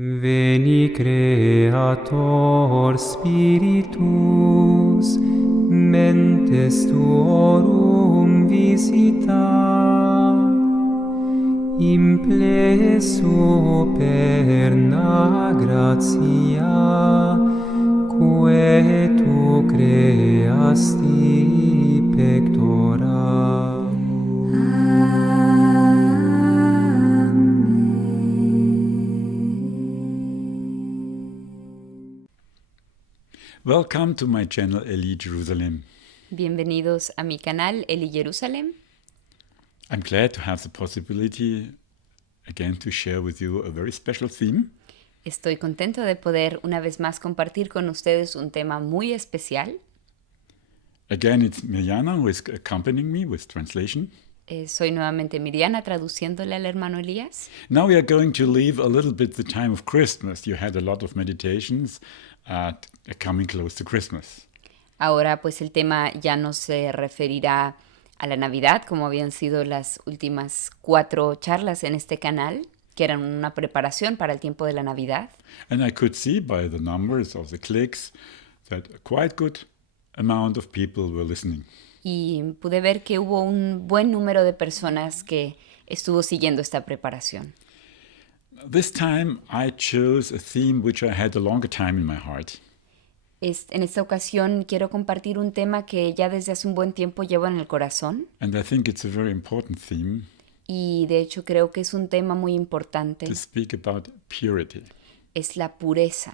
Veni Creator Spiritus, mentes tuorum visita, impleso perna gratia, quae tu creasti pectora. Welcome to my channel Eli Jerusalem. Bienvenidos a mi canal Eli Jerusalem. I'm glad to have the possibility again to share with you a very special theme. Estoy contento de poder una vez más compartir con ustedes un tema muy especial. Again, it's Mirjana who is accompanying me with translation. Soy nuevamente Miriana traduciéndole al hermano Elías. Now we are going to leave a little bit the time of Christmas. You had a lot of meditations coming close to Christmas. Ahora pues el tema ya no se referirá a la Navidad, como habían sido las últimas 4 charlas en este canal, que eran una preparación para el tiempo de la Navidad. And I could see by the numbers of the clicks that a quite good amount of people were listening. Y pude ver que hubo un buen número de personas que estuvo siguiendo esta preparación. This time I chose a theme which I had a longer time in my heart. En esta ocasión quiero compartir un tema que ya desde hace un buen tiempo llevo en el corazón And I think it's a very important theme y de hecho creo que es un tema muy importante. to speak about purity. Es la pureza.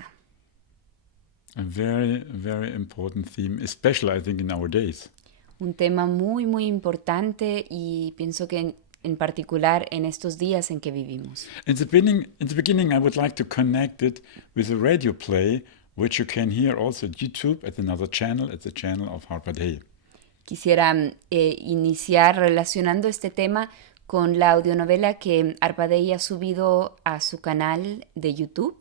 A very, very important theme, especially I think in our days. Un tema muy, muy importante y pienso que en particular en estos días en que vivimos. In the beginning, I would like to connect it with a radio play, which you can hear also at YouTube at another channel, at the channel of Harpadei. Quisiera iniciar relacionando este tema con la audionovela que Arpadei ha subido a su canal de YouTube.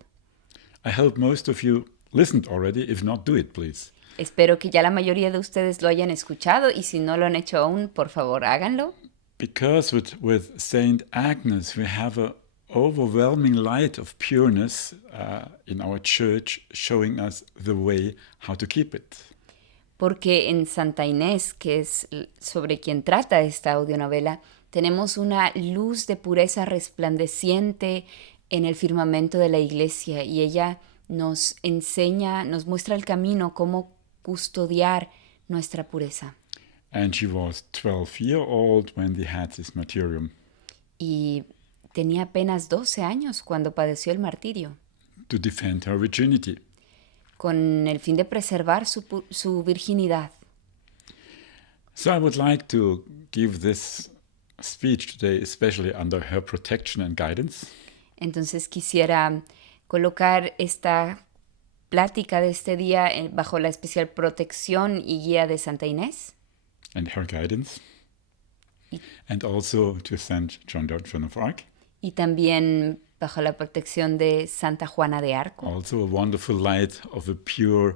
I hope most of you listened already. If not, do it, please. Espero que ya la mayoría de ustedes lo hayan escuchado y si no lo han hecho aún, por favor, háganlo. Because with Saint Agnes, we have a overwhelming light of pureness in our church, showing us the way how to keep it. Porque en Santa Inés, que es sobre quien trata esta audionovela, tenemos una luz de pureza resplandeciente en el firmamento de la iglesia y ella nos enseña, nos muestra el camino, cómo custodiar nuestra pureza. And she was 12-year-old when they had this martyrium. Y tenía apenas 12 años cuando padeció el martirio, To defend her virginity. con el fin de preservar su virginidad. So I would like to give this speech today, especially under her protection and guidance. Entonces quisiera colocar esta plática de este día bajo la especial protección y guía de Santa Inés. And her guidance. And also to Saint John of Arc. Y también bajo la protección de Santa Juana de Arco, Also a wonderful light of a pure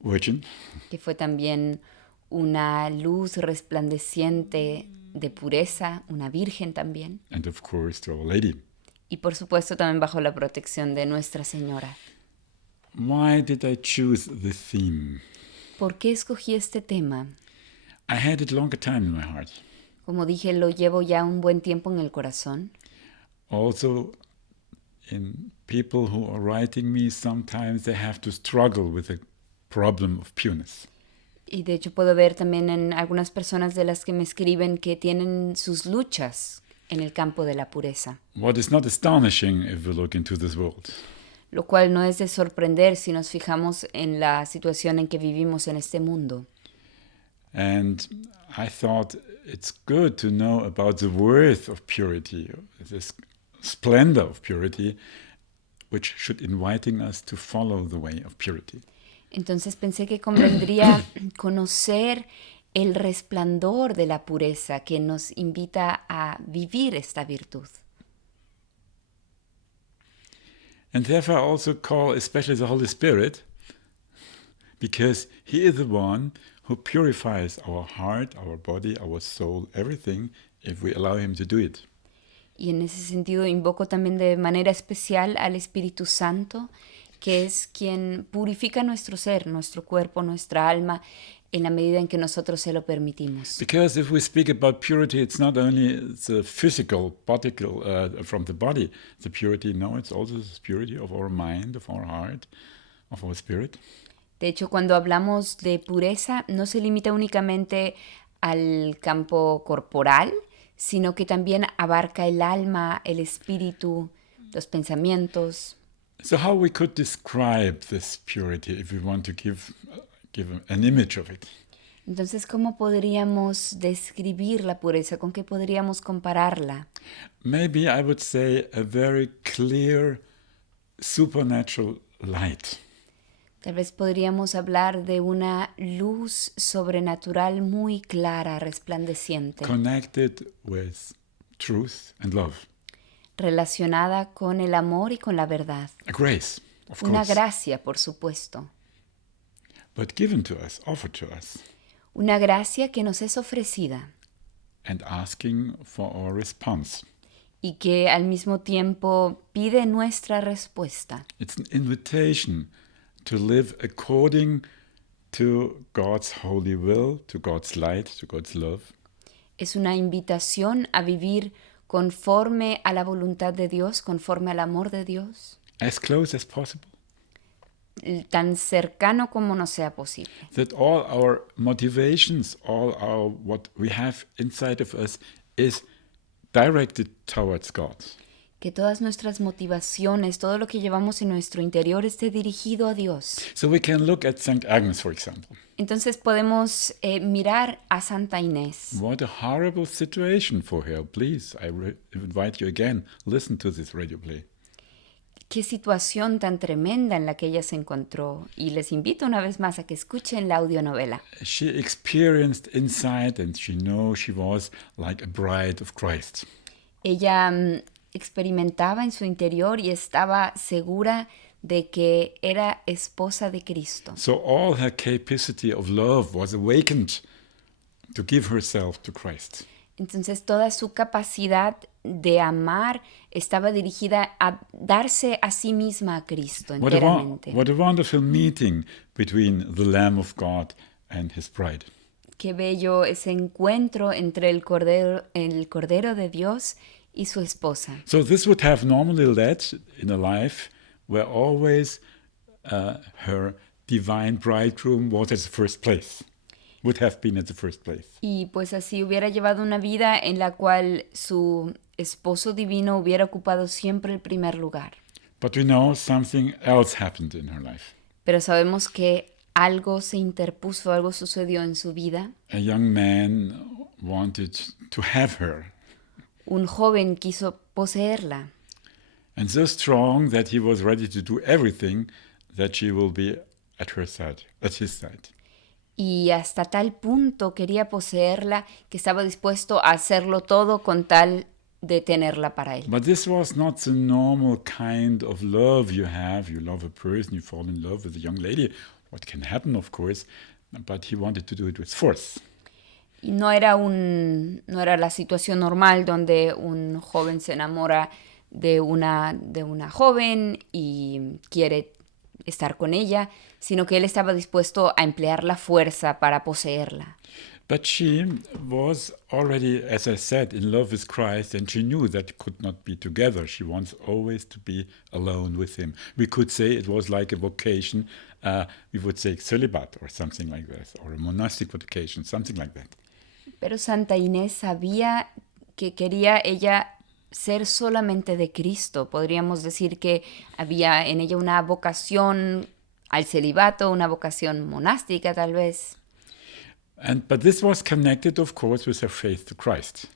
virgin. que fue también una luz resplandeciente de pureza, una virgen también. And of course to Our Lady. Y por supuesto también bajo la protección de Nuestra Señora. Why did I choose the theme? ¿Por qué escogí este tema? I had it longer time in my heart. Como dije, lo llevo ya un buen tiempo en el corazón. Also, in people who are writing me, sometimes they have to struggle with the problem of pureness. Y de hecho puedo ver también en algunas personas de las que me escriben que tienen sus luchas en el campo de la pureza. What is not astonishing if we look into this world. Lo cual no es de sorprender si nos fijamos en la situación en que vivimos en este mundo. And I thought it's good to know about the worth of purity, this splendor of purity, which should inviting us to follow the way of purity. Entonces pensé que convendría conocer el resplandor de la pureza que nos invita a vivir esta virtud. And therefore I also call especially the Holy Spirit, because He is the one who purifies our heart, our body, our soul, everything, if we allow Him to do it. Y en ese sentido invoco también de manera especial al Espíritu Santo, que es quien purifica nuestro ser, nuestro cuerpo, nuestra alma, en la medida en que nosotros se lo permitimos. Because if we speak about purity, it's not only the physical particle from the body, the purity, no, it's also the purity of our mind, of our heart, of our spirit. De hecho, cuando hablamos de pureza, no se limita únicamente al campo corporal, sino que también abarca el alma, el espíritu, los pensamientos. So how we could describe this purity if we want to give an image of it? Entonces, ¿cómo podríamos describir la pureza? ¿Con qué podríamos compararla? Maybe I would say a very clear supernatural light. Tal vez podríamos hablar de una luz sobrenatural muy clara, resplandeciente, Connected with truth and love. relacionada con el amor y con la verdad. A grace, of Una course, gracia, por supuesto. but given to us, offered to us, Una gracia que nos es ofrecida and asking for our response. y que al mismo tiempo pide nuestra respuesta. It's an invitation to live according to God's holy will, to God's light, to God's love, Es una invitación a vivir conforme a la voluntad de Dios, conforme al amor de Dios, as close as possible. tan cercano como nos sea posible. That all our motivations, all our what we have inside of us is directed towards God. Que todas nuestras motivaciones, todo lo que llevamos en nuestro interior esté dirigido a Dios. So we can look at St. Agnes, for example. Entonces podemos mirar a Santa Inés. What a horrible situation for her. Please, I invite you again, listen to this radio play. Qué situación tan tremenda en la que ella se encontró. Y les invito una vez más a que escuchen la audionovela. She experienced inside, and she knows she was like a bride of Christ. Ella experimentaba en su interior y estaba segura de que era esposa de Cristo. So all her capacity of love was awakened to give herself to Christ. Entonces toda su capacidad de amar estaba dirigida a darse a sí misma a Cristo enteramente. What a wonderful meeting between the Lamb of God and his bride. Qué bello ese encuentro entre el Cordero de Dios y su esposa. So this would have normally led in a life where always her divine bridegroom was at the first place, would have been at the first place. Y pues así hubiera llevado una vida en la cual su esposo divino hubiera ocupado siempre el primer lugar. But we know something else happened in her life. Pero sabemos que algo se interpuso, algo sucedió en su vida. A young man wanted to have her, Un joven quiso poseerla. and so strong that he was ready to do everything that she will be at her side, at his side. Y hasta tal punto quería poseerla que estaba dispuesto a hacerlo todo con tal de tenerla para él. But this was not the normal kind of love you have. You love a person, you fall in love with a young lady. What can happen, of course, but he wanted to do it with force. Y no era la situación normal donde un joven se enamora de una joven y quiere estar con ella, sino que él estaba dispuesto a emplear la fuerza para poseerla. But she was already, as I said, in love with Christ, and she knew that could not be together. She wants always to be alone with him. We could say it was like a vocation. We would say celibat or something like that, or a monastic vocation, something like that. Pero Santa Inés sabía que quería ella ser solamente de Cristo. Podríamos decir que había en ella una vocación al celibato, una vocación monástica tal vez. But this was connected, of course, with her faith to Christ.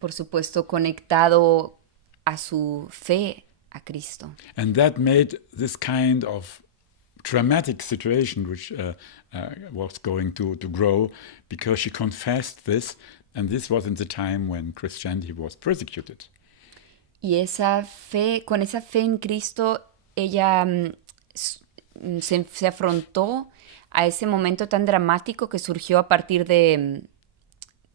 Por supuesto, conectado a su fe a Cristo. And that made this kind of dramatic situation, which was going to grow, because she confessed this, and this was in the time when Christianity was persecuted. Y con esa fe en Cristo, ella se afrontó a ese momento tan dramático que surgió a partir de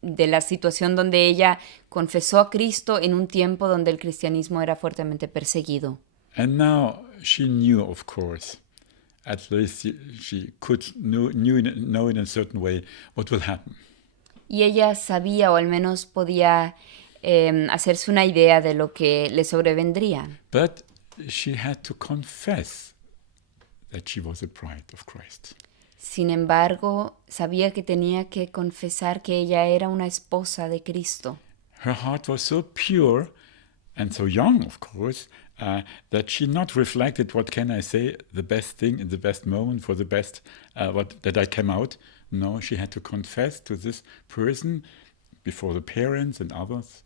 de la situación donde ella confesó a Cristo en un tiempo donde el cristianismo era fuertemente perseguido. And now she knew, of course, at least she could know in a certain way what will happen. Y ella sabía, o al menos podía hacerse una idea de lo que le sobrevendría. But she had to confess that she was a bride of Christ. Sin embargo, sabía que tenía que confesar que ella era una esposa de Cristo. Her heart was so pure and so young, of course, that she not reflected, what can I say, the best thing in the best moment for the best, that I came out. No, she had to confess to this person before the parents and others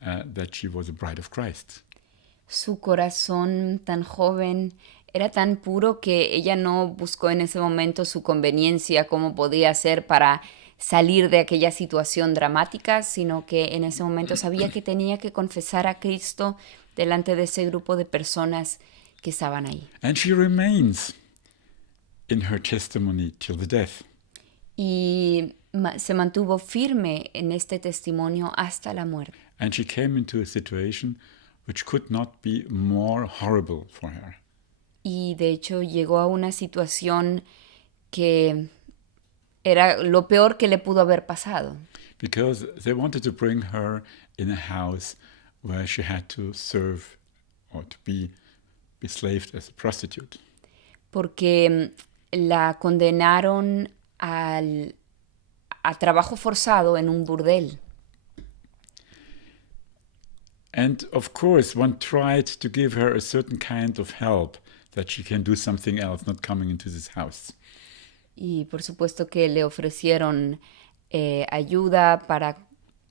that she was a bride of Christ. Su corazón tan joven era tan puro que ella no buscó en ese momento su conveniencia, cómo podía hacer para salir de aquella situación dramática, sino que en ese momento sabía que tenía que confesar a Cristo delante de ese grupo de personas que estaban ahí. And she remains in her testimony till the death. Y se mantuvo firme en este testimonio hasta la muerte. And she came into a situation which could not be more horrible for her. Y de hecho llegó a una situación que era lo peor que le pudo haber pasado. Because they wanted to bring her in a house where she had to serve or to be slaved as a prostitute. Porque la condenaron a trabajo forzado en un burdel. And of course, one tried to give her a certain kind of help that she can do something else, not coming into this house. Y por supuesto que le ofrecieron ayuda para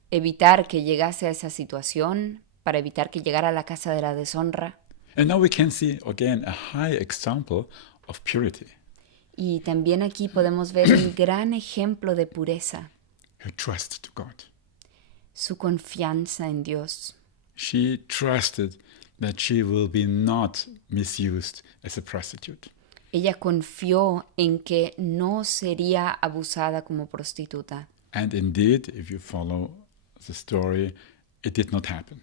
evitar que llegase a esa situación, para evitar que llegara a la casa de la deshonra. And now we can see again a high example of purity. Y también aquí podemos ver el gran ejemplo de pureza, Her trust to God. su confianza en Dios. She trusted that she will be not misused as a prostitute. Ella confió en que no sería abusada como prostituta. And indeed, if you follow the story, it did not happen.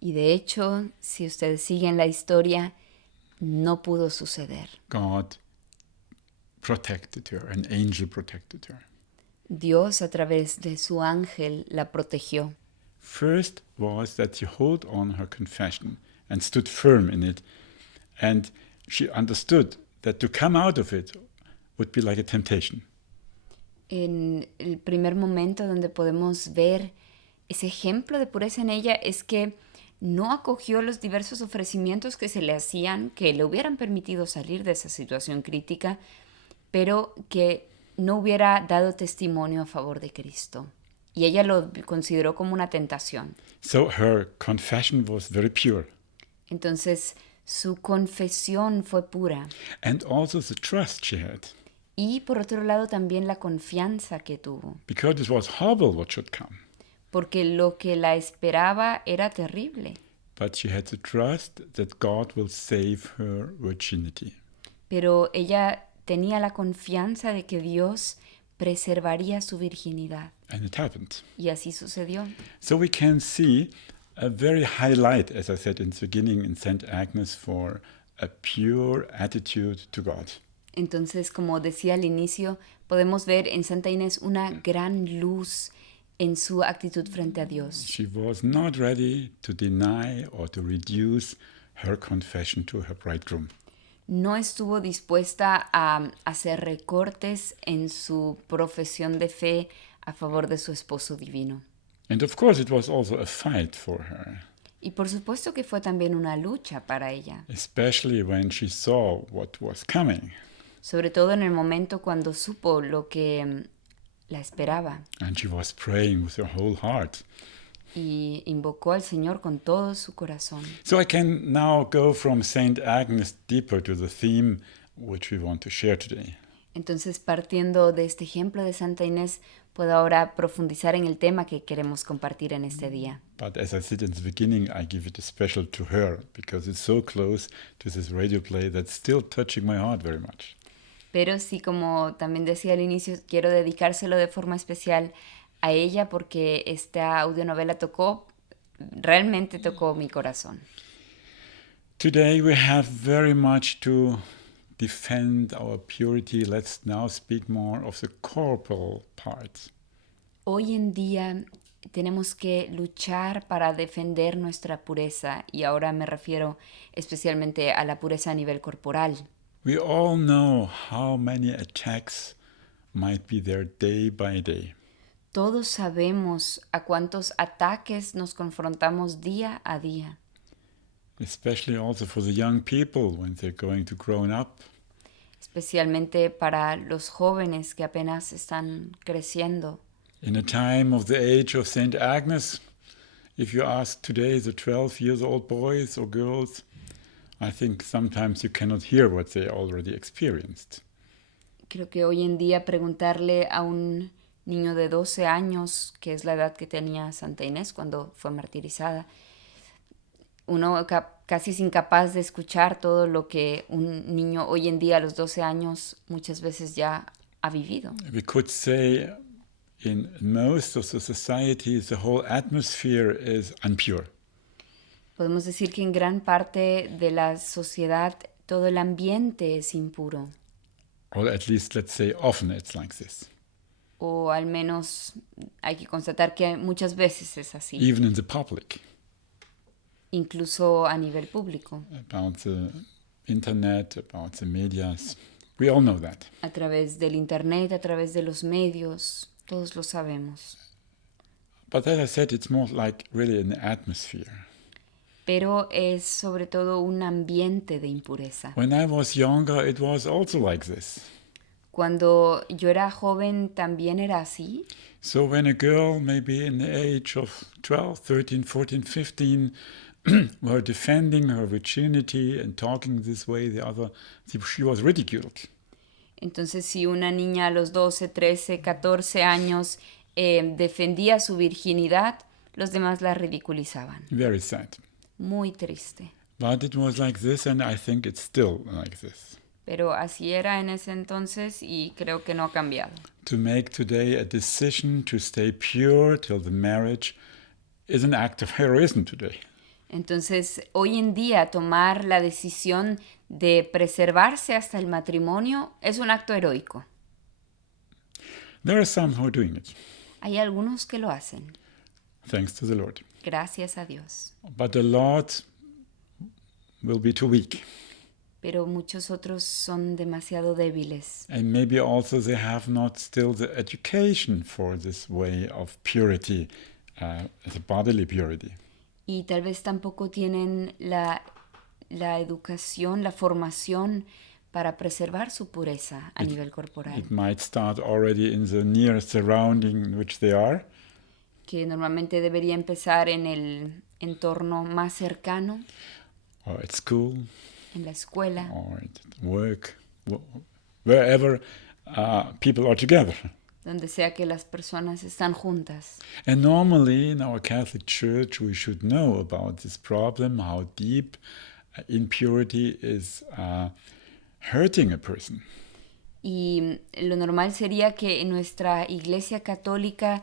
Y de hecho, si ustedes siguen la historia, no pudo suceder. God protected her, an angel protected her. Dios a través de su ángel la protegió. First was that she held on her confession and stood firm in it, and she understood that to come out of it would be like a temptation. En el primer momento donde podemos ver ese ejemplo de pureza en ella es que no acogió los diversos ofrecimientos que se le hacían, que le hubieran permitido salir de esa situación crítica, pero que no hubiera dado testimonio a favor de Cristo. Y ella lo consideró como una tentación. So her confession was very pure. Entonces, su confesión fue pura. And also the trust she had, Y por otro lado también la confianza que tuvo, because it was horrible what should come. porque lo que la esperaba era terrible. But she had to trust that God will save her virginity. Pero ella tenía la confianza de que Dios preservaría su virginidad. And it happened. Y así sucedió. So we can see a very high light, as I said in the beginning, in St. Agnes for a pure attitude to God. Entonces, como decía al inicio, podemos ver en Santa Inés una gran luz en su actitud frente a Dios. She was not ready to deny or to reduce her confession to her bridegroom. No estuvo dispuesta a hacer recortes en su profesión de fe a favor de su esposo divino. And of course, it was also a fight for her, Y por supuesto que fue también una lucha para ella, especially when she saw what was coming. sobre todo en el momento cuando supo lo que la esperaba And she was praying with her whole heart. y invocó al Señor con todo su corazón. So I can now go from St. Agnes deeper to the theme which we want to share today. Entonces, partiendo de este ejemplo de Santa Inés, puedo ahora profundizar en el tema que queremos compartir en este día. But as I said in the beginning, I give it a special to her because it's so close to this radio play that's still touching my heart very much. Pero sí, como también decía al inicio, quiero dedicárselo de forma especial a ella porque esta audionovela realmente tocó mi corazón. Today we have very much to defend our purity. Let's now speak more of the corporal parts. Hoy en día tenemos que luchar para defender nuestra pureza y ahora me refiero especialmente a la pureza a nivel corporal. We all know how many attacks might be there day by day. Todos sabemos a cuántos ataques nos confrontamos día a día, Especially also for the young people when they're going to grow up. especialmente para los jóvenes que apenas están creciendo. In a time of the age of St. Agnes, if you ask today the 12 years old boys or girls, I think sometimes you cannot hear what they already experienced. Creo que hoy en día preguntarle a un niño de 12 años, que es la edad que tenía Santa Inés cuando fue martirizada, uno casi es incapaz de escuchar todo lo que un niño hoy en día a los 12 años muchas veces ya ha vivido. We could say in most of the societies the whole atmosphere is unpure. Podemos decir que en gran parte de la sociedad todo el ambiente es impuro, Or at least, let's say, often it's like this. o al menos hay que constatar que muchas veces es así, Even in the public, incluso a nivel público, about the internet, about the medias. We all know that. a través del internet, a través de los medios, todos lo sabemos. But as I said, it's more like really an atmosphere. Pero es sobre todo un ambiente de impureza. When I was younger, it was also like this. Cuando yo era joven también era así. So when a girl, maybe in the age of 12, 13, 14, 15, were defending her virginity and talking this way, the other, she was ridiculed. Entonces si una niña a los 12, 13, 14 años defendía su virginidad, los demás la ridiculizaban. Very sad. Muy triste. But it was like this, and I think it's still like this. Pero así era en ese entonces y creo que no ha cambiado. To make today a decision to stay pure till the marriage is an act of heroism today. Entonces, hoy en día tomar la decisión de preservarse hasta el matrimonio es un acto heroico. There are some who are doing it, Hay algunos que lo hacen, thanks to the Lord. gracias a Dios, But the Lord will be too weak. pero muchos otros son demasiado débiles And maybe also they have not still the education for this way of purity, the bodily purity. y tal vez tampoco tienen la educación, la formación para preservar su pureza a nivel corporal, It might start already in the near surrounding in which they are, que normalmente debería empezar en el entorno más cercano, or at school, en la escuela, or at work, wherever people are together. donde sea que las personas están juntas. And normally in our Catholic Church we should know about this problem, how deep impurity is hurting a person. Y lo normal sería que en nuestra Iglesia Católica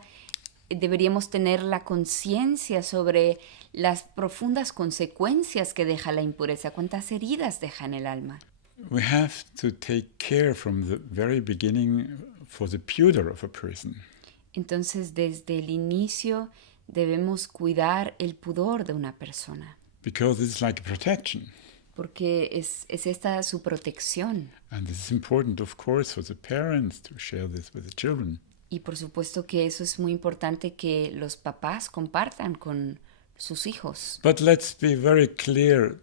deberíamos tener la conciencia sobre las profundas consecuencias que deja la impureza, cuántas heridas deja en el alma. We have to take care from the very beginning for the pudor of a person. Entonces, desde el inicio debemos cuidar el pudor de una persona, Because it's like a protection. porque es esta su protección. And this is important, of course, for the parents to share this with the children. Y por supuesto que eso es muy importante que los papás compartan con sus hijos. But let's be very clear.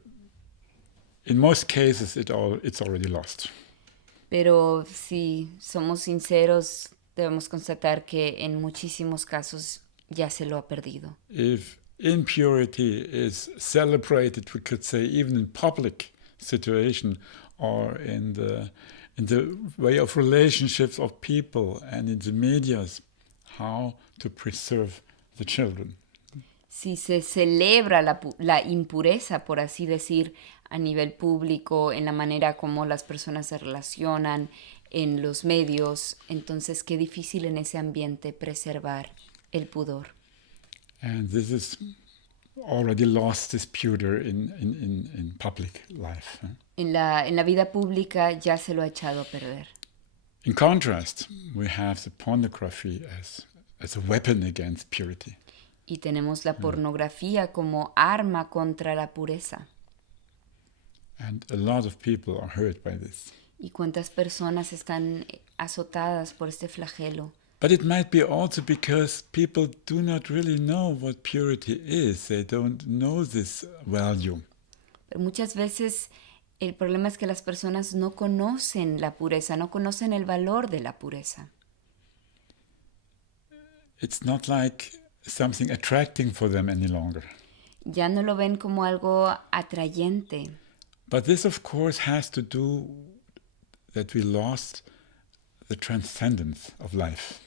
In most cases, it's already lost. Pero si somos sinceros, debemos constatar que en muchísimos casos ya se lo ha perdido. If impurity is celebrated, we could say, even in public situation or in the way of relationships of people and in the medias, how to preserve the children. Si se celebra la impureza, por así decir, a nivel público, en la manera como las personas se relacionan, en los medios. Entonces, qué difícil en ese ambiente preservar el pudor. And this is already lost this pudor in public life. En la vida pública ya se lo ha echado a perder. In contrast, we have the pornography as a weapon against purity. Y tenemos la pornografía como arma contra la pureza. And a lot of people are hurt by this. ¿Y cuántas personas están azotadas por este flagelo? But it might be also because people do not really know what purity is. They don't know this value. Pero muchas veces el problema es que las personas no conocen la pureza, no conocen el valor de la pureza. It's not like something attracting for them any longer. Ya no lo ven como algo atrayente. But this, of course, has to do that we lost the transcendence of life.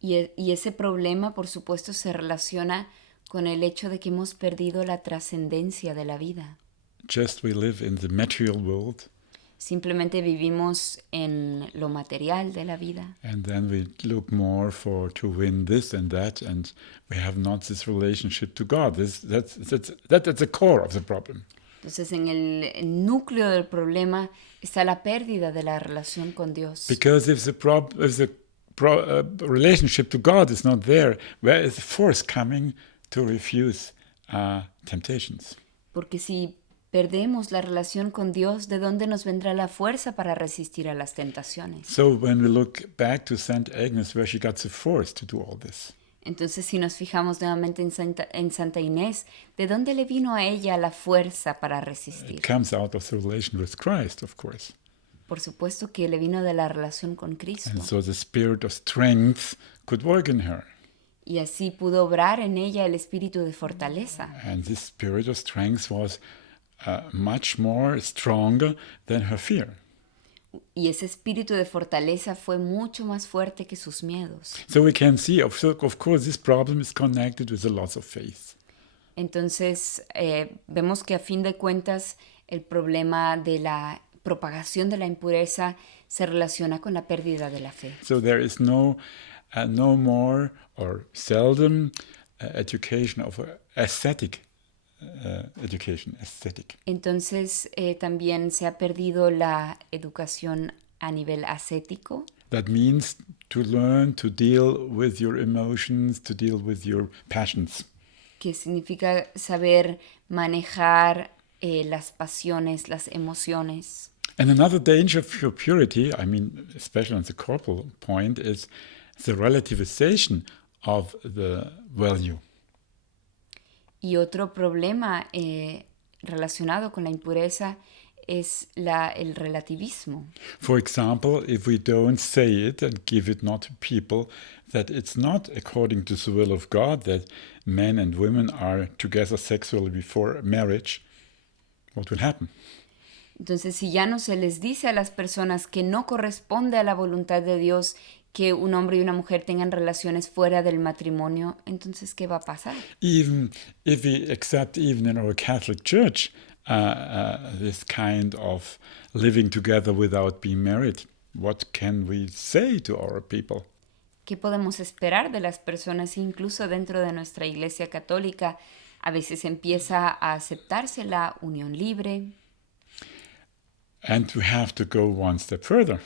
Y ese problema, por supuesto, se relaciona con el hecho de que hemos perdido la trascendencia de la vida. Just we live in the material world, Simplemente vivimos en lo material de la vida. and then we look more to win this and we have not this relationship to God. That's the core of the problem. Entonces, en el núcleo del problema está la pérdida de la relación con Dios. Because if the relationship to God is not there, where is the force coming to refuse temptations? Porque si perdemos la relación con Dios, ¿de dónde nos vendrá la fuerza para resistir a las tentaciones? So when we look back to St. Agnes, where she got the force to do all this, Entonces, si nos fijamos nuevamente en Santa Inés, ¿de dónde le vino a ella la fuerza para it resistir? comes out of the relation with Christ, of course. Por supuesto que le vino de la relación con Cristo. And so the spirit of strength could work in her. Y así pudo obrar en ella el espíritu de fortaleza. And this spirit of strength was much more stronger than her fear. Y ese espíritu de fortaleza fue mucho más fuerte que sus miedos. So we can see, of course, this problem is connected with the loss of faith. Entonces, vemos que a fin de cuentas el problema de la propagación de la impureza se relaciona con la pérdida de la fe. So there is no more or seldom education of aesthetic education, aesthetic. Entonces, también se ha perdido la educación a nivel ascético. That means to learn to deal with your emotions, to deal with your passions. Que significa saber manejar las pasiones, las emociones. And another danger for purity, I mean, especially on the corporal point, is the relativization of the value. Y otro problema relacionado con la impureza es el relativismo. For example, if we don't say it and give it not to people, that it's not according to the will of God that men and women are together sexually before marriage, what will happen? Entonces, si ya no se les dice a las personas que no corresponde a la voluntad de Dios que un hombre y una mujer tengan relaciones fuera del matrimonio, entonces, ¿qué va a pasar? Even if we accept, even in our Catholic Church, this kind of living together without being married, what can we say to our people? ¿Qué podemos esperar de las personas incluso dentro de nuestra Iglesia Católica? A veces empieza a aceptarse la unión libre. And we have to go one step further.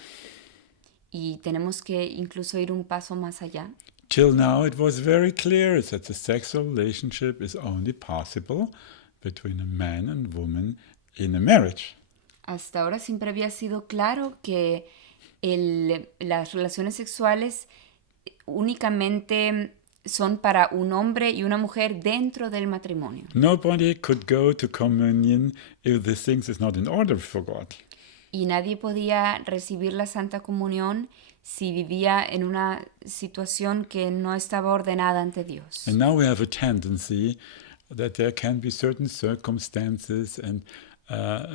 Y tenemos que incluso ir un paso más allá. Till now it was very clear that the sexual relationship is only possible between a man and woman in a marriage. Hasta ahora siempre había sido claro que las relaciones sexuales únicamente son para un hombre y una mujer dentro del matrimonio. Nobody could go to communion if the things is not in order for God. Y nadie podía recibir la Santa Comunión si vivía en una situación que no estaba ordenada ante Dios. And now we have a tendency that there can be certain circumstances and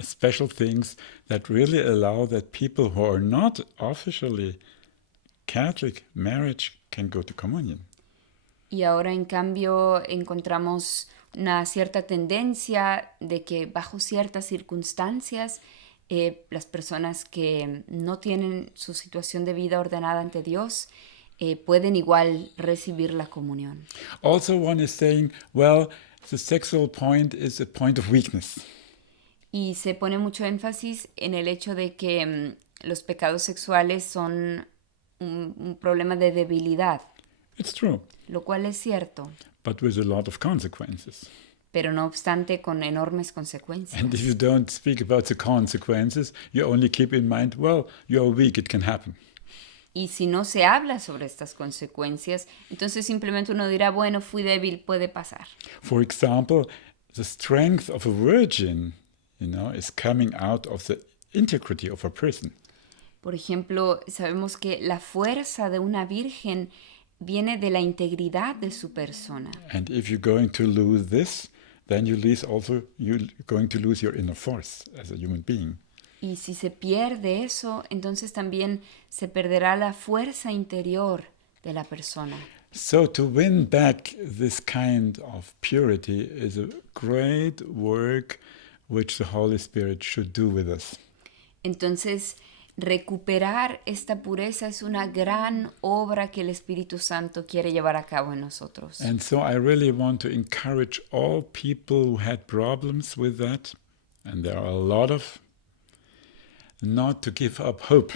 special things that really allow that people who are not officially Catholic marriage can go to communion. Y ahora, en cambio, encontramos una cierta tendencia de que bajo ciertas circunstancias las personas que no tienen su situación de vida ordenada ante Dios, pueden igual recibir la comunión. Also, one is saying, well, the sexual point is a point of weakness. Y se pone mucho énfasis en el hecho de que los pecados sexuales son un problema de debilidad, It's true, lo cual es cierto, but with a lot of consequences. pero no obstante con enormes consecuencias. And if you don't speak about the consequences, you only keep in mind, well, you're weak, it can happen. Y si no se habla sobre estas consecuencias, entonces simplemente uno dirá, bueno, fui débil, puede pasar. For example, the strength of a virgin, is coming out of the integrity of a person. Por ejemplo, sabemos que la fuerza de una virgen viene de la integridad de su persona. And if you're going to lose this, then you're going to lose your inner force as a human being. Y si se pierde eso, entonces también se perderá la fuerza interior de la persona. So to win back this kind of purity is a great work which the Holy Spirit should do with us. Entonces, recuperar esta pureza es una gran obra que el Espíritu Santo quiere llevar a cabo en nosotros. And so I really want to encourage all people who had problems with that, and there are a lot of, not to give up hope.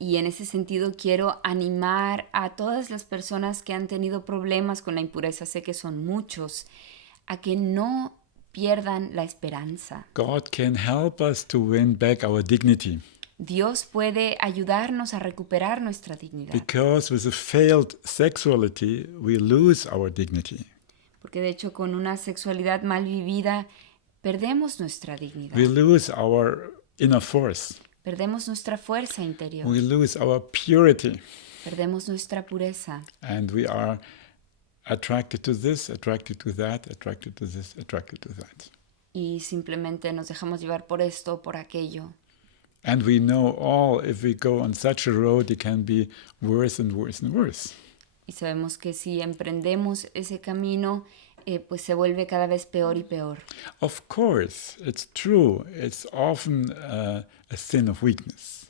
Y en ese sentido quiero animar a todas las personas que han tenido problemas con la impureza, sé que son muchos, a que no pierdan la esperanza. God can help us to win back our dignity. Dios puede ayudarnos a recuperar nuestra dignidad. Because with a failed sexuality, we lose our dignity. Porque de hecho con una sexualidad mal vivida perdemos nuestra dignidad. We lose our inner force. Perdemos nuestra fuerza interior. We lose our purity. Perdemos nuestra pureza. And we are attracted to this, attracted to that, attracted to this, attracted to that. Y simplemente nos dejamos llevar por esto o por aquello. And we know all, if we go on such a road, it can be worse and worse and worse. Y sabemos que si emprendemos ese camino, pues se vuelve cada vez peor y peor. Of course, it's true. It's often a sin of weakness.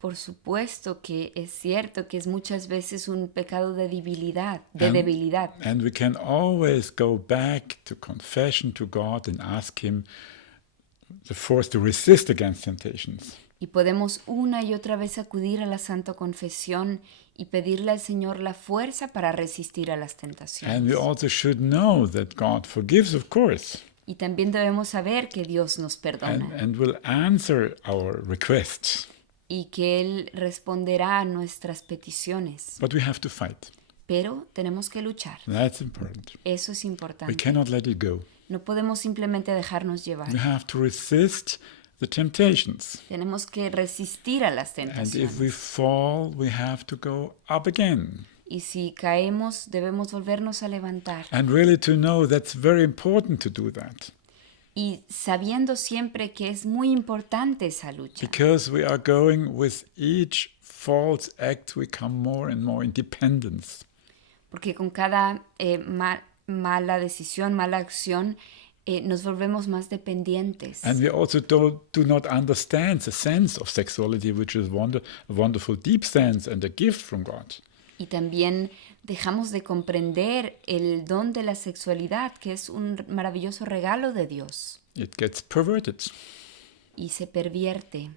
Por supuesto que es cierto que es muchas veces un pecado de debilidad, debilidad. And we can always go back to confession to God and ask Him the force to resist against temptations. Y podemos una y otra vez acudir a la Santa Confesión y pedirle al Señor la fuerza para resistir a las tentaciones. And we also should know that God forgives, of course, Y también debemos saber que Dios nos perdona and will answer our requests. y que Él responderá a nuestras peticiones. But we have to fight. Pero tenemos que luchar. That's important. Eso es We importante. cannot let it go. No podemos simplemente dejarnos We llevar. have to resist the temptations. Tenemos que resistir a las And if tentaciones. we fall, we have to go up again. Y si caemos, debemos volvernos a levantar. And really to know that's very important to do that. Y sabiendo siempre que es muy importante esa lucha. Because we are going with each false act, we come more and more independent. Porque con cada mala decisión, mala acción, nos volvemos más dependientes. And we also do not understand the sense of sexuality, which is a wonderful deep sense and a gift from God. Y también dejamos de comprender el don de la sexualidad, que es un maravilloso regalo de Dios. It gets perverted. Y se pervierte.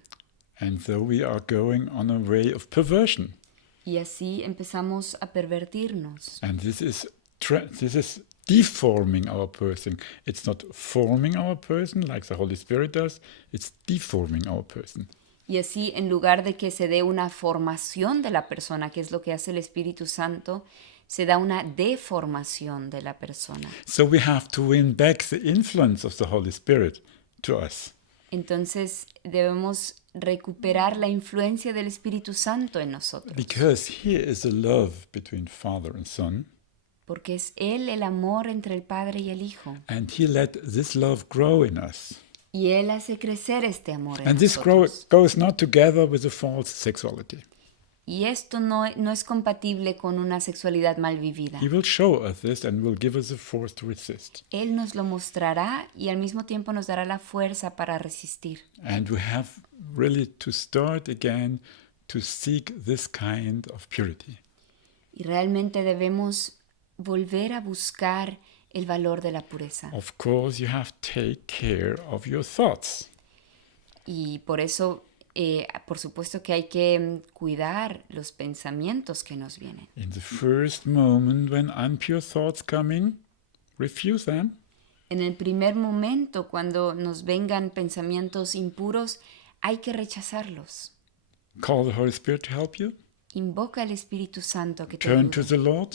And so we are going on a way of perversion. Y así empezamos a pervertirnos. And this is deforming our person. It's not forming our person like the Holy Spirit does. It's deforming our person. Y así, en lugar de que se dé una formación de la persona, que es lo que hace el Espíritu Santo, se da una deformación de la persona. So we have to win back the influence of the Holy Spirit to us. Entonces debemos recuperar la influencia del Espíritu Santo en nosotros. Because here is a love between Father and Son. Porque es Él el amor entre el Padre y el Hijo. And He let this love grow in us. Y Él hace crecer este amor en And this nosotros. goes not together with a false sexuality. Y esto no es compatible con una sexualidad mal vivida. He will show us this and will give us the force to resist. Él nos lo mostrará y al mismo tiempo nos dará la fuerza para resistir. And we have really to start again to seek this kind of purity. Y realmente debemos volver a buscar el valor de la pureza. Of course, you have to take care of your thoughts. Y por eso, por supuesto que hay que cuidar los pensamientos que nos vienen. In the first moment when impure thoughts come in, refuse them. En el primer momento, cuando nos vengan pensamientos impuros, hay que rechazarlos. Call the Holy Spirit to help you. Invoca al Espíritu Santo que te Turn to ayude. the Lord.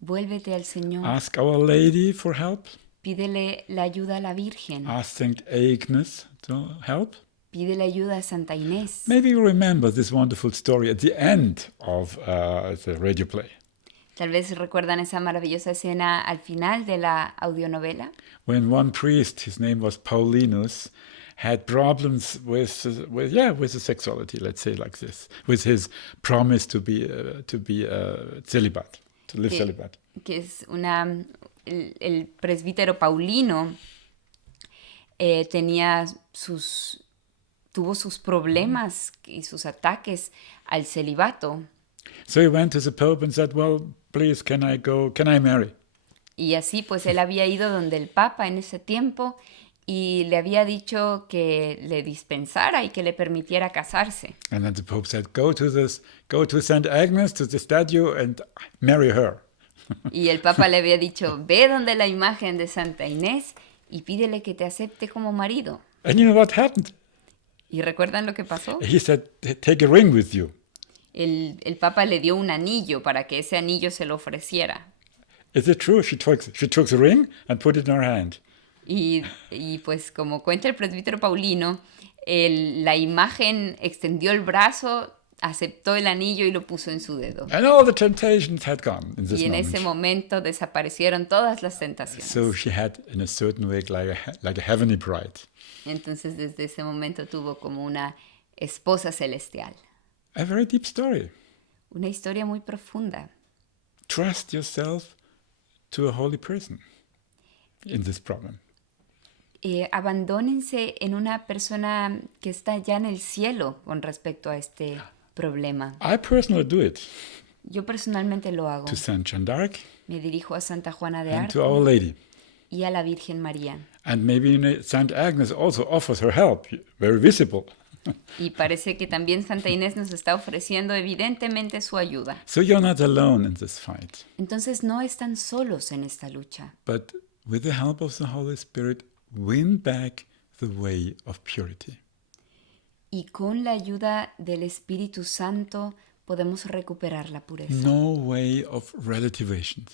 Vuélvete al Señor. Ask Our Lady for help. Pídele la ayuda a la Virgen. Ask Saint Agnes to help. Pídele ayuda a Santa Inés. Maybe you remember this wonderful story at the end of the radio play. Tal vez recuerdan esa maravillosa escena al final de la audionovela, When one priest, his name was Paulinus, had problems with the sexuality, let's say like this, with his promise to be celibate, to live celibate. que es el presbítero Paulino tuvo sus problemas y sus ataques al celibato. So he went to the Pope and said, "Well, please, can I marry?" Y así pues él había ido donde el Papa en ese tiempo y le había dicho que le dispensara y que le permitiera casarse. And then the Pope said, go to St. Agnes, to the statue, and marry her. Y el Papa le había dicho, ve donde la imagen de Santa Inés y pídele que te acepte como marido. And you know what happened? ¿Y recuerdan lo que pasó? He said, take a ring with you. El Papa le dio un anillo para que ese anillo se lo ofreciera. Is it true? She took the ring and put it in her hand. Y pues como cuenta el presbítero Paulino, la imagen extendió el brazo, aceptó el anillo y lo puso en su dedo. And all the temptations had gone in this Y en moment. ese momento desaparecieron todas las tentaciones. So she had, in a certain way, like a heavenly bride. Entonces desde ese momento tuvo como una esposa celestial. A very deep story. Una historia muy profunda. Trust yourself to a holy person in this problem. Abandónense en una persona que está ya en el cielo con respecto a este problema. I personally do it Yo personalmente lo hago. to Saint Jeanne d'Arc Me dirijo a Santa Juana de and to Our Arco Lady. y a la Virgen María. And maybe Saint Agnes also offers her help, very visible. Y parece que también Santa Inés nos está ofreciendo evidentemente su ayuda. So you're not alone in this fight. Entonces no están solos en esta lucha. But with the help of the Holy Spirit, win back the way of purity. Y con la ayuda del Espíritu Santo podemos recuperar la pureza. No way of relativation.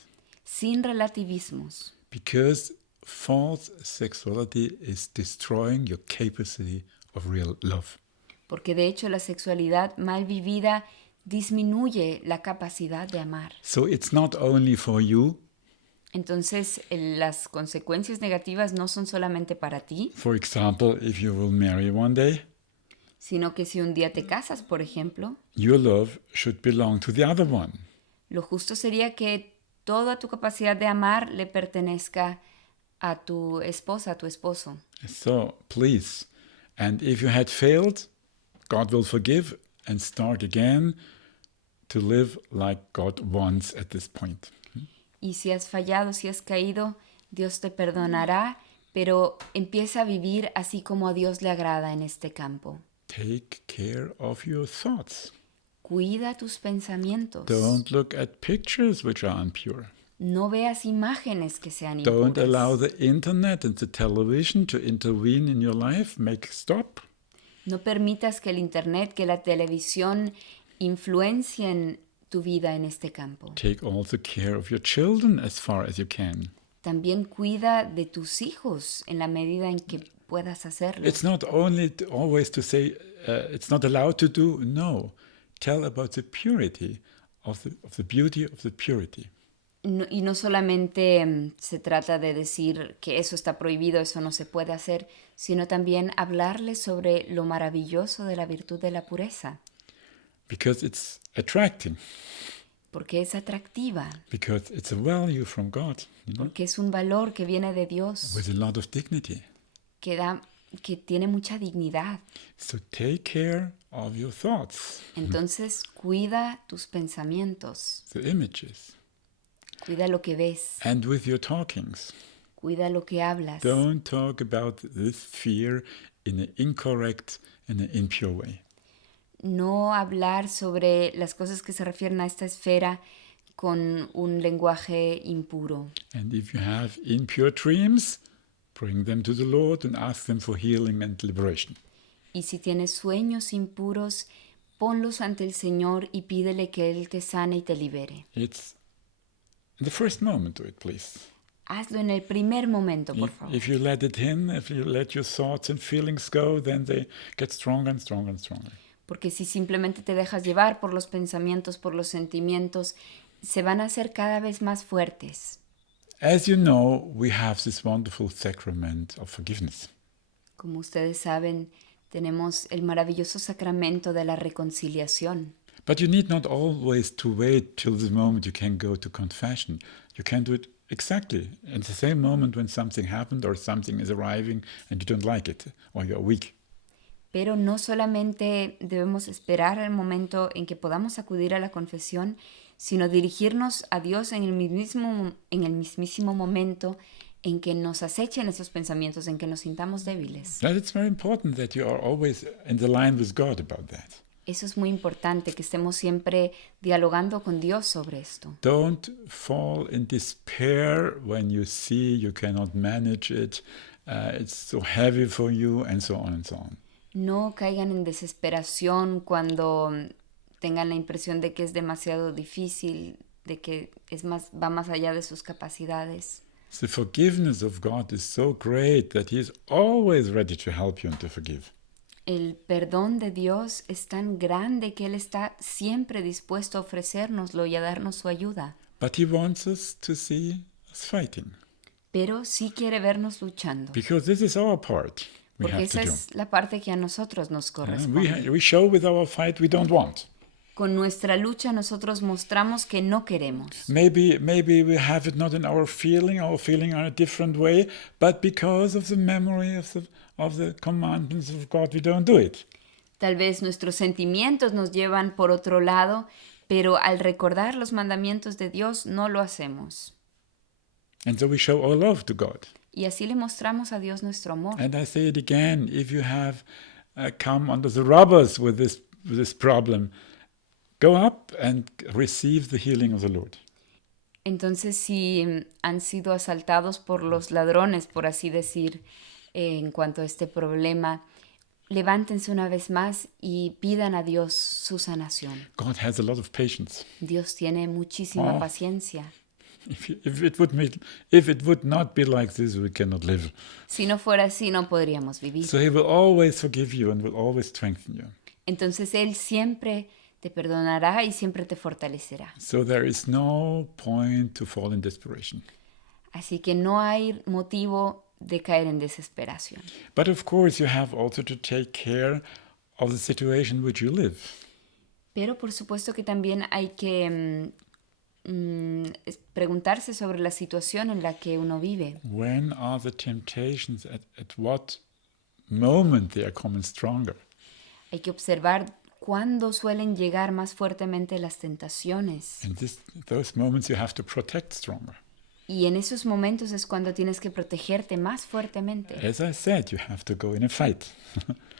Sin relativismos. Because false sexuality is destroying your capacity of real love. Porque de hecho la sexualidad mal vivida disminuye la capacidad de amar. So it's not only for you. Entonces las consecuencias negativas no son solamente para ti, For example, if you will marry one day, sino que si un día te casas, por ejemplo, your love should belong to the other one. lo justo sería que toda tu capacidad de amar le pertenezca a tu esposa, a tu esposo. So please, and if you had failed, God will forgive and start again to live like God wants at this point. Y si has fallado, si has caído, Dios te perdonará, pero empieza a vivir así como a Dios le agrada en este campo. Take care of your thoughts. Cuida tus pensamientos. Don't look at pictures which are impure. No veas imágenes que sean Don't impuras. allow the internet and the television to intervene in your life. Make stop. No permitas que el internet, que la televisión influencien tu vida en este campo. Take also care of your children as far as you can. También cuida de tus hijos en la medida en que puedas hacerlo. It's not only always to say it's not allowed to do. No, tell about the purity of the beauty of the purity. Y no solamente se trata de decir que eso está prohibido, eso no se puede hacer, sino también hablarles sobre lo maravilloso de la virtud de la pureza. because it's attracting, porque es atractiva, because it's a value from God, porque es un valor que viene de Dios, with a lot of dignity. que tiene mucha dignidad. So take care of your thoughts, Entonces, cuida tus pensamientos, the images, cuida lo que ves, and with your talkings. cuida lo que hablas. Don't talk about this fear in an incorrect and an impure way. No hablar sobre las cosas que se refieren a esta esfera con un lenguaje impuro. And if you have impure dreams, bring them to the Lord and ask them for healing and liberation. Y si tienes sueños impuros, ponlos ante el Señor y pídele que Él te sane y te libere. It's in the first moment, do it, please. Hazlo en el primer momento, por favor. If you let it in, if you let your thoughts and feelings go, then they get stronger and stronger and stronger. Porque si simplemente te dejas llevar por los pensamientos, por los sentimientos, se van a hacer cada vez más fuertes. As you know, we have this wonderful sacrament of forgiveness. Como ustedes saben, tenemos el maravilloso sacramento de la reconciliación. But you need not always to wait till the moment you can go to confession. You can do it exactly at the same moment when something happened or something is arriving and you don't like it or you're weak. Pero no solamente debemos esperar al momento en que podamos acudir a la confesión, sino dirigirnos a Dios en el mismísimo momento en que nos acechen esos pensamientos, en que nos sintamos débiles. That it's very important that you are always in the line with God about that. Eso es muy importante, que estemos siempre dialogando con Dios sobre esto. Don't fall in despair when you see you cannot manage it, it's so heavy for you, and so on and so on. No caigan en desesperación cuando tengan la impresión de que es demasiado difícil, de que va más allá de sus capacidades. The forgiveness of God is so great that He is always ready to help you and to forgive. El perdón de Dios es tan grande que Él está siempre dispuesto a ofrecérnoslo y a darnos su ayuda. But He wants us to see us fighting. Pero sí quiere vernos luchando. Because this is our part we Porque have esa to do. es la parte que a nosotros nos corresponde. We show with our fight we don't want. Con nuestra lucha nosotros mostramos que no queremos. Maybe we have it not in our feeling are a different way, but because of the memory of the commandments of God, we don't do it. Tal vez nuestros sentimientos nos llevan por otro lado, pero al recordar los mandamientos de Dios no lo hacemos. And so we show our love to God. Y así le mostramos a Dios nuestro amor. And I say it again, if you have come under the rubbers with this problem, go up and receive the healing of the Lord. Entonces, si han sido asaltados por los ladrones, por así decir, en cuanto a este problema, levántense una vez más y pidan a Dios su sanación. God has a lot of patience. Dios tiene muchísima paciencia. If it would not be like this, we cannot live. Si no fuera así, no podríamos vivir. So He will always forgive you and will always strengthen you. Entonces, Él siempre te perdonará y siempre te fortalecerá. So there is no point to fall in desperation. Así que no hay motivo de caer en desesperación. But of course, you have also to take care of the situation in which you live. Pero por supuesto que también hay que preguntarse sobre la situación en la que uno vive. When are the temptations? At what moment they are coming stronger? Hay que observar cuándo suelen llegar más fuertemente las tentaciones. In those moments, you have to protect stronger. Y en esos momentos es cuando tienes que protegerte más fuertemente. As I said, you have to go in a fight.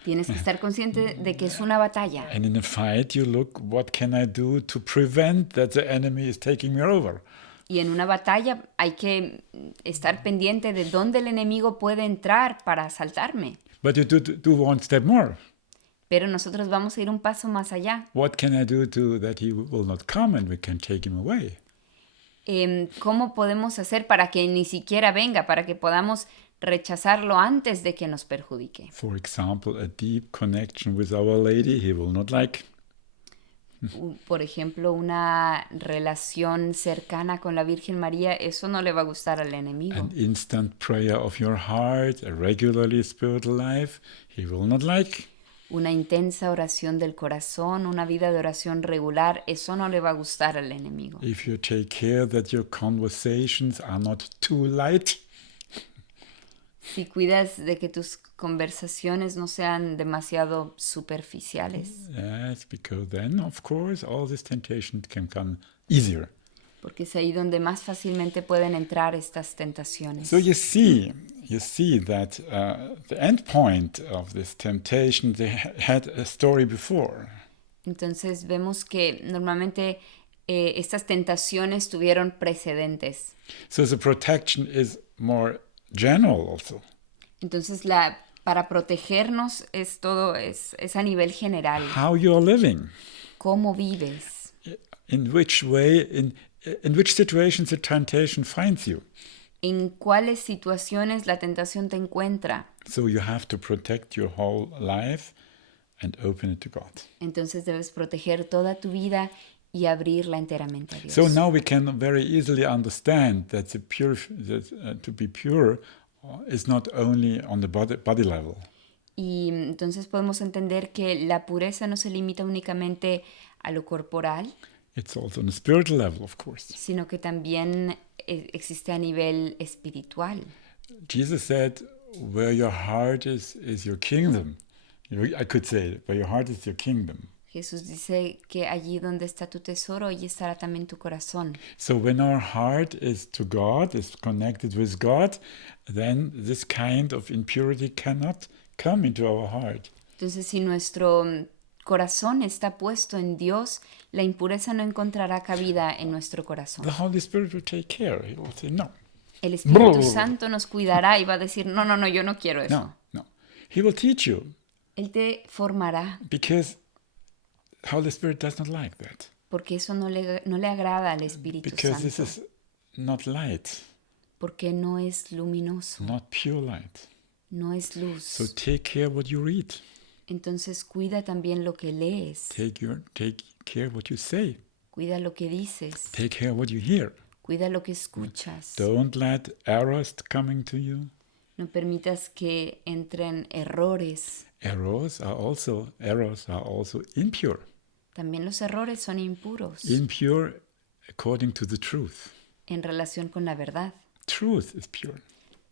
Tienes que estar consciente de que es una batalla. And in a fight, you look, what can I do to prevent that the enemy is taking me over? Y en una batalla hay que estar pendiente de dónde el enemigo puede entrar para asaltarme. But you do one step more. Pero nosotros vamos a ir un paso más allá. What can I do that he will not come and we can take him away? ¿Cómo podemos hacer para que ni siquiera venga, para que podamos rechazarlo antes de que nos perjudique? For example, a deep connection with Our Lady he will not like. Por ejemplo, una relación cercana con la Virgen María, eso no le va a gustar al enemigo. An instant prayer of your heart, a regularly spiritual life, he will not like. Una intensa oración del corazón, una vida de oración regular, eso no le va a gustar al enemigo. If you take care that your conversations are not too light, Si cuidas de que tus conversaciones no sean demasiado superficiales, yes, because then, of course, all this temptation can come easier. porque es ahí donde más fácilmente pueden entrar estas tentaciones. So you see that the end point of this temptation, they had a story before. Entonces vemos que normalmente estas tentaciones tuvieron precedentes. So the protection is more general also. Entonces para protegernos es a nivel general. How you are living, ¿Cómo vives? in which way, in which situations the temptation finds you. ¿En cuáles situaciones la tentación te encuentra? So you have to protect your whole life and open it to God. Entonces debes proteger toda tu vida y abrirla enteramente a Dios. So now we can very easily understand that to be pure is not only on the body level. Y entonces podemos entender que la pureza no se limita únicamente a lo corporal, It's also on the spiritual level, of course. sino que también existe a nivel espiritual. Jesus said, where your heart is your kingdom. I could say, where your heart is your kingdom. Jesús dice que allí donde está tu tesoro, allí estará también tu corazón. So when our heart is to God, is connected with God, then this kind of impurity cannot come into our heart. Entonces, si nuestro corazón está puesto en Dios, la impureza no encontrará cabida en nuestro corazón. The Holy Spirit will take care. He will say, no, El Espíritu Santo nos cuidará y va a decir, no, no, no, yo no quiero eso. no. He will teach you Él te formará, because Holy Spirit does not like that. porque eso no le agrada al Espíritu Because this Santo, is not light, porque no es luminoso, not pure light. no es So luz. take care what you read. Entonces cuida también lo que lees, Take care what you say. cuida lo que dices, Take care what you hear. cuida lo que escuchas. Don't let errors coming to you. No permitas que entren errores. Errors are also impure. También los errores son impuros Impure according to the truth. en relación con la verdad. Truth is pure.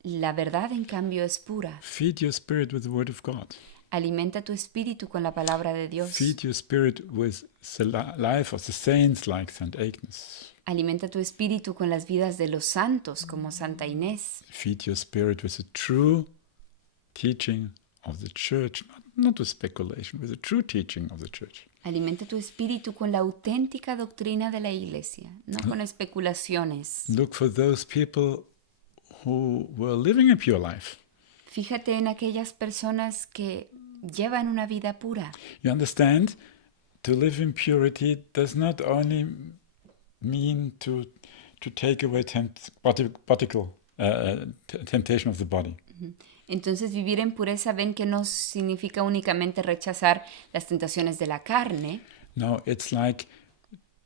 La verdad, en cambio, es pura. Feed your spirit with the word of God. Alimenta tu espíritu con la palabra de Dios. Feed your spirit with the life of the saints like St. Agnes. Alimenta tu espíritu con las vidas de los santos, como Santa Inés. Feed your spirit with the true teaching of the church, not with speculation, with the true teaching of the church. Alimenta tu espíritu con la auténtica doctrina de la iglesia, no con especulaciones. Look for those people who were living a pure life. Fíjate en aquellas personas que llevan una vida pura. You understand? To live in purity does not only mean to take away temptation of the body. Entonces vivir en pureza ven que no significa únicamente rechazar las tentaciones de la carne, No, it's like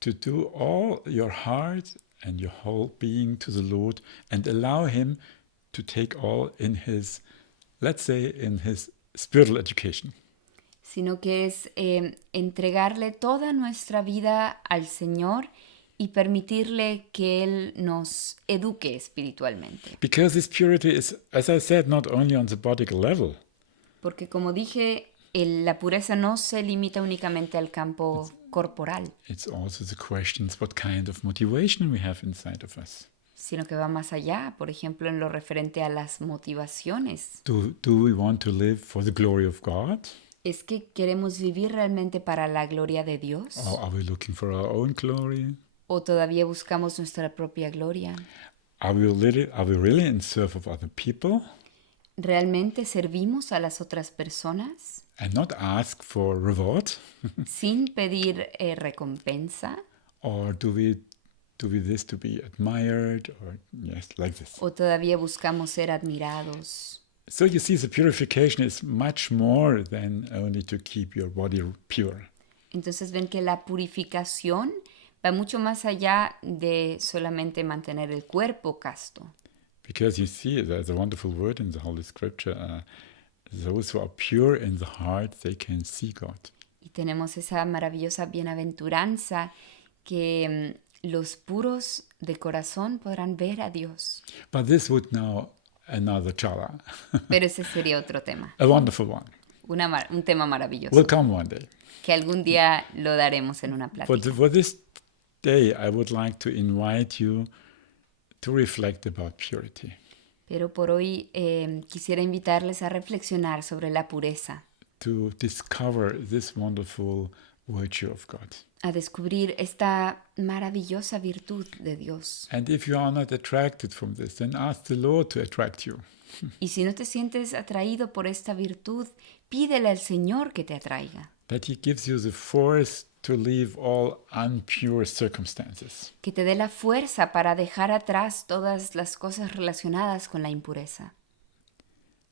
to do all your heart and your whole being to the Lord and allow Him to take all in His, let's say, in His spiritual education. sino que es entregarle toda nuestra vida al Señor y permitirle que Él nos eduque espiritualmente. Because this purity is, as I said, not only on the bodical level. Porque como dije, la pureza no se limita únicamente al campo corporal, It's also the questions what kind of motivation we have inside of us. sino que va más allá, por ejemplo, en lo referente a las motivaciones. Do we want to live for the glory of God? ¿Es que queremos vivir realmente para la gloria de Dios? Or are we looking for our own glory? ¿O todavía buscamos nuestra propia gloria? Are we really in service of other people ¿Realmente servimos a las otras personas and not ask for reward? sin pedir recompensa? Or do we this to be admired? Or yes, like this. ¿O todavía buscamos ser admirados? So you see, the purification is much more than only to keep your body pure. Entonces ven que la purificación va mucho más allá de solamente mantener el cuerpo casto. Because you see, there's a wonderful word in the Holy Scripture, those who are pure in the heart, they can see God. Y tenemos esa maravillosa bienaventuranza que los puros de corazón podrán ver a Dios. But this would now another chala, Pero ese sería otro tema, a wonderful one. un tema maravilloso, Will come one day. que algún día lo daremos en una But plática. for this day, I would like to invite you to reflect about purity, Pero por hoy quisiera invitarles a reflexionar sobre la pureza, to discover this wonderful virtue of God. a descubrir esta maravillosa virtud de Dios. And if you are not attracted from this, then ask the Lord to attract you. Y si no te sientes atraído por esta virtud, pídele al Señor que te atraiga, That He gives you the force to leave all unpure circumstances. que te dé la fuerza para dejar atrás todas las cosas relacionadas con la impureza.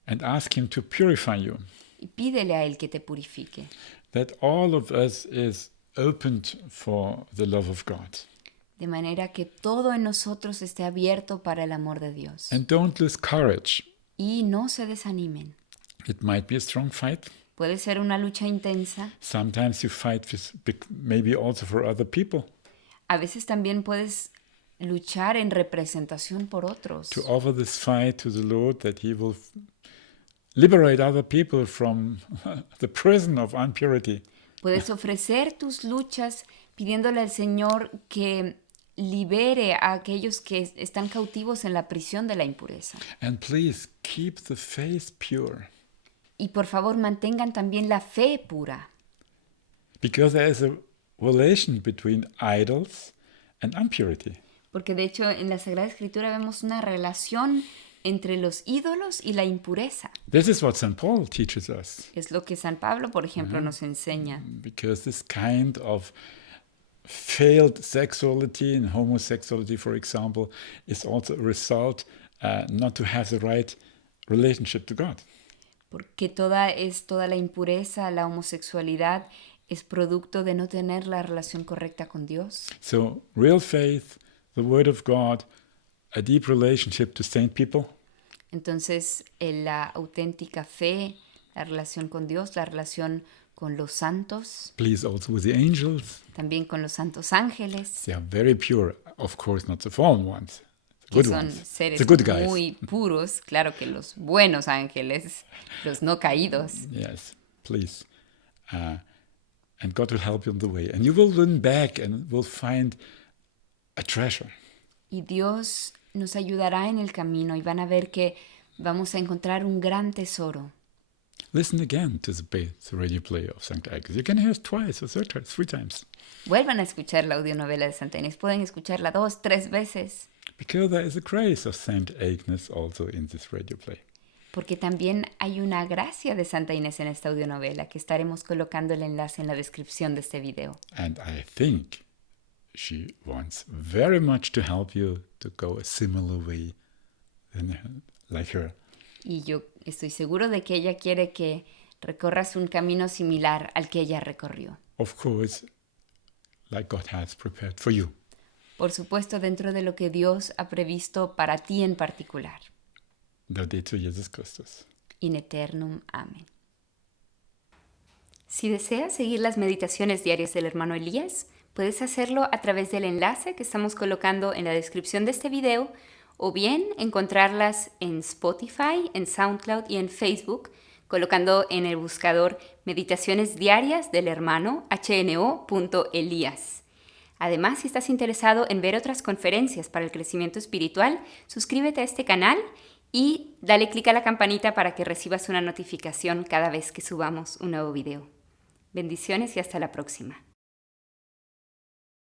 And ask Him to purify you. Y pídele a Él que te purifique, That all of us is opened for the love of God. de manera que todo en nosotros esté abierto para el amor de Dios. And don't lose courage. Y no se desanimen. It might be a strong fight. Puede ser una lucha intensa. Sometimes you fight with maybe also for other people, A veces también puedes luchar en representación por otros. to offer this fight to the Lord that He will liberate other people from the prison of impurity. Puedes ofrecer tus luchas pidiéndole al Señor que libere a aquellos que están cautivos en la prisión de la impureza. And please keep the faith pure, Y por favor mantengan también la fe pura, because there is a relation between idols and impurity. porque de hecho en la Sagrada Escritura vemos una relación entre los ídolos y la impureza. This is what St. Paul teaches us, Es lo que San Pablo, por ejemplo, nos enseña. because this kind of failed sexuality and homosexuality, for example, is also a result not to have the right relationship to God. Porque toda la impureza, la homosexualidad, es producto de no tener la relación correcta con Dios. So real faith, the Word of God, a deep relationship to saint people, Entonces, la auténtica fe, la relación con Dios, la relación con los santos, please also with the angels. también con los santos ángeles, They are very pure, of course, not the fallen ones, the que good son ones, seres the good guys. muy puros, claro que los buenos ángeles, los no caídos. Yes, please. And God will help you on the way. And you will win back and will find a treasure. Y Dios nos ayudará en el camino y van a ver que vamos a encontrar un gran tesoro. Listen again to the radio play of St. Agnes. You can hear it twice or three times. Vuelvan a escuchar la audionovela de Santa Inés. Pueden escucharla 2, 3 veces. Because there is a grace of St. Agnes also in this radio play. Porque también hay una gracia de Santa Inés en esta audionovela que estaremos colocando el enlace en la descripción de este video. And I think she wants very much to help you to go a similar way like her. Y yo estoy seguro de que ella quiere que recorras un camino similar al que ella recorrió. Of course, like God has prepared for you. Por supuesto, dentro de lo que Dios ha previsto para ti en particular. Laudetur Jesus Christus. In eternum. Amén. Si deseas seguir las meditaciones diarias del hermano Elías, puedes hacerlo a través del enlace que estamos colocando en la descripción de este video, o bien encontrarlas en Spotify, en SoundCloud y en Facebook, colocando en el buscador Meditaciones Diarias del Hermano hno.elías. Además, si estás interesado en ver otras conferencias para el crecimiento espiritual, suscríbete a este canal y dale clic a la campanita para que recibas una notificación cada vez que subamos un nuevo video. Bendiciones y hasta la próxima.